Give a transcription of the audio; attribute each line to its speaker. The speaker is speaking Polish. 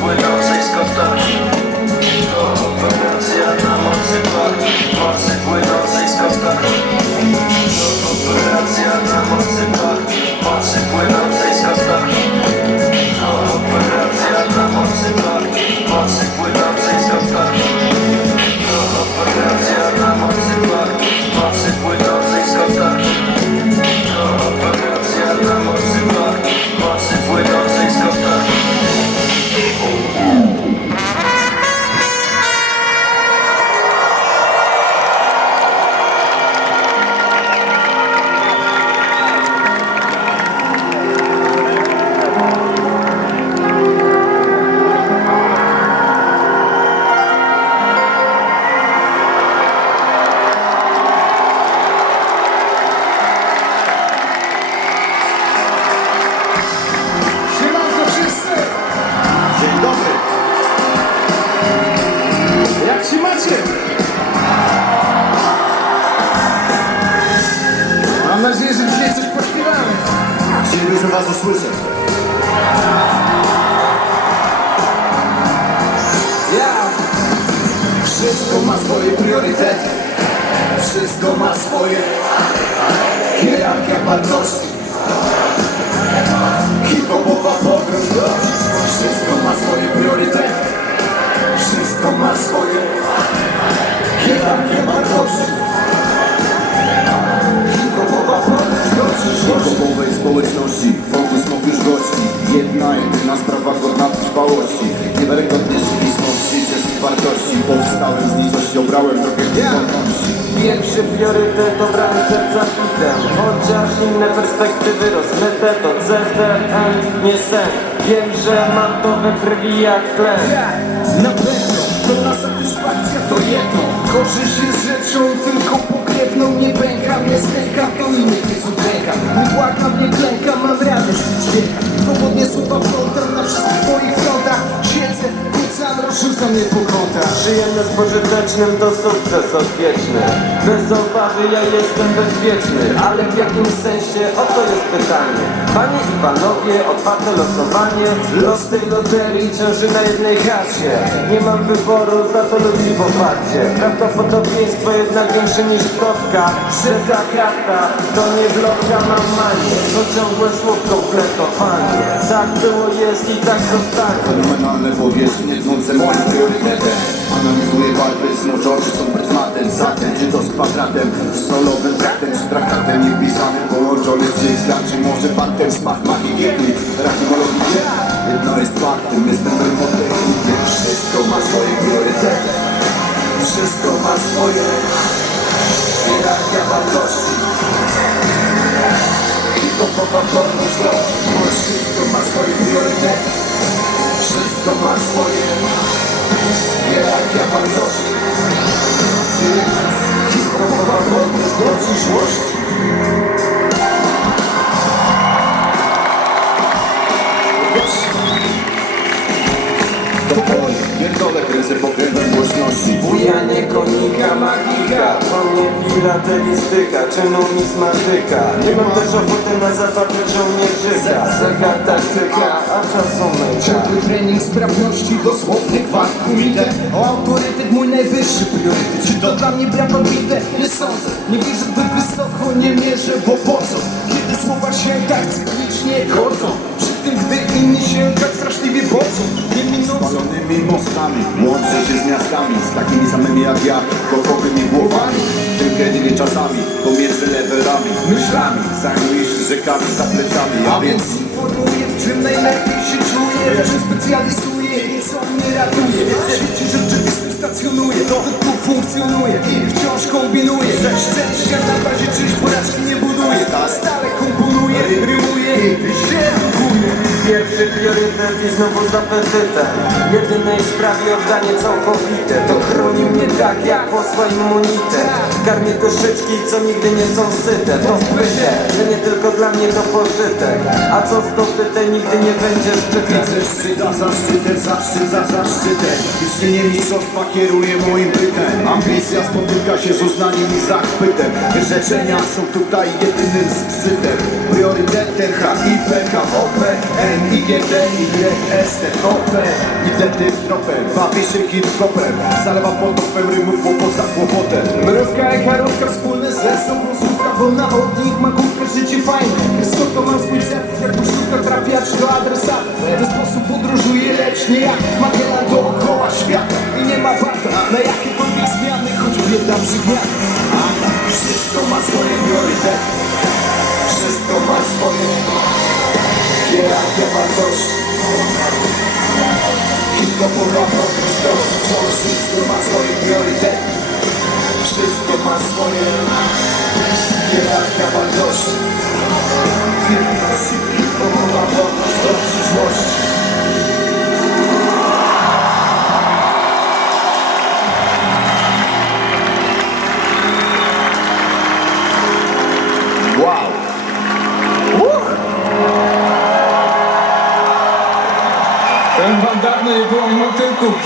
Speaker 1: płynącej z kotarz Operacja na mocy płat Mocy płynącej
Speaker 2: Macie? Mam nadzieję, że dzisiaj coś pośpiewamy.
Speaker 3: Chcielibyśmy Was usłyszeć.
Speaker 2: Ja! Wszystko ma swoje priorytety. Wszystko ma swoje hierarchia wartości. Hip-hopowa. Wszystko ma swoje priorytety. Wszystko ma swoje do przyszłości.
Speaker 3: Hip-hopowej społeczności Fokus mógł już gości Jedna, jedyna sprawa godna trwałości. Niewiarygodnie rzeczywistości Wszystkich wartości. Powstałem z nicości Obrałem drogę wolności.
Speaker 4: Pierwszy priorytet obrany serca hitem Chociaż inne perspektywy rozmyte To CDM, nie sen. Wiem, że mam to we krwi jak tlen
Speaker 2: pełna satysfakcja to jedno. Korzyść jest rzeczą tylko pokrewną Nie pękam, nie stękam, to innych nie Nie nie klękam, mam radość
Speaker 4: Przyjemne z pożytecznym to sukces odwieczny. Bez obawy ja jestem bezpieczny Ale w jakim sensie? Oto jest pytanie. Panie i panowie, otwarte losowanie. Los tej loterii ciąży na jednej kasie. Nie mam wyboru, za to ludzi poparcie Prawdopodobieństwo jednak większe niż ptotka Że ta krata to nie bloka mam manię. To ciągłe słówko kompletowanie Tak było, jest i tak zostanie.
Speaker 3: Fenomenalne powierzchnie moim priorytetem Analizuję walkę z moczorczy są pryzmatem Zatem. Czy to z kwadratem Z solowym traktem czy traktatem niepisanym Połączony z Shakespeare czy może faktem Smach magii wiedzy, rachimologicznie Jedno jest faktem, jestem termotechnikiem
Speaker 2: Wszystko ma swoje priorytety. Wszystko ma swoje hierarchia wartości. Hip-hopowa podróż do Wszystko ma swoje priorytety. Wszystko ma swoje hierarchia wartości Hip-hopowa podróż do przyszłości
Speaker 3: To boj, pierdolę pokrętem
Speaker 4: Bujanie konika, magika. To nie filatelistyka czy numismatyka Nie mam też ochoty na zabawę żołnierzyka Zegar taktyka, a czasu myka
Speaker 2: Ciągły trening sprawności dosłownych walk kumite O autorytet mój najwyższy priorytet. Czy to dla mnie brak odbite? Nie sądzę. Nie wierzę zbyt wysoko, nie mierzę, bo po co? Kiedy słowa się tak cyklicznie chodzą? Przy tym, gdy inni się tak straszliwie Nie minącą
Speaker 3: Spalonymi mostami. Łączę się z miastami Z takimi samymi jak ja Gotowymi głowami. Tylko jedynie czasami Pomiędzy levelami Myślami. Zajmujesz się rzekami za plecami
Speaker 2: A więc informuję, w czym najlepiej się czuję W czym specjalizuję i co mnie ratuje. W świecie rzeczywistym stacjonuję To tu funkcjonuje i wciąż kombinuję. Ze szczęścia na bazie czyjś porażki nie buduję. Stale komponuję, rymuję i się
Speaker 4: Pierwszy priorytet i znowu z apetytem. Jedynej sprawie oddanie całkowite. To chroni mnie tak jak posła immunitet Karmię koszyczki, co nigdy nie są syte. To wpycie, że nie tylko dla mnie to pożytek A co zdobyte nigdy nie będzie szczytem.
Speaker 3: Zaszczyt za zaszczytem, zaszczyt za zaszczytem Istnienie mistrzostwa kieruje moim bytem. Ambicja spotyka się z uznaniem i zachwytem. Wyrzeczenia są tutaj jedynym zgrzytem Priorytetem H, I, P, K, O, P, N, I, Y, S, T, O, P Idę tym tropem, bawię się hip-hopem. Zalewa potopem rymów, kłopot za kłopotem.
Speaker 2: Mrówka karówka wspólny zestaw Rozrówka wolna od nich ma główkę życie fajne. Skąd mam swój cel, jak poszukam trafiać do adresata W ten sposób podróżuję, lecz nie jak Magellan dookoła świata. I nie ma warta na jakiekolwiek zmiany Choć bieda przygniata
Speaker 3: Wszystko ma swoje priorytety. Wszystko ma swoje. Hierarchia wartości Hip-hopowa wartość Wszystko ma swoje priorytety. Wszystko ma swoje Hierarchia wartości
Speaker 2: 그 무슨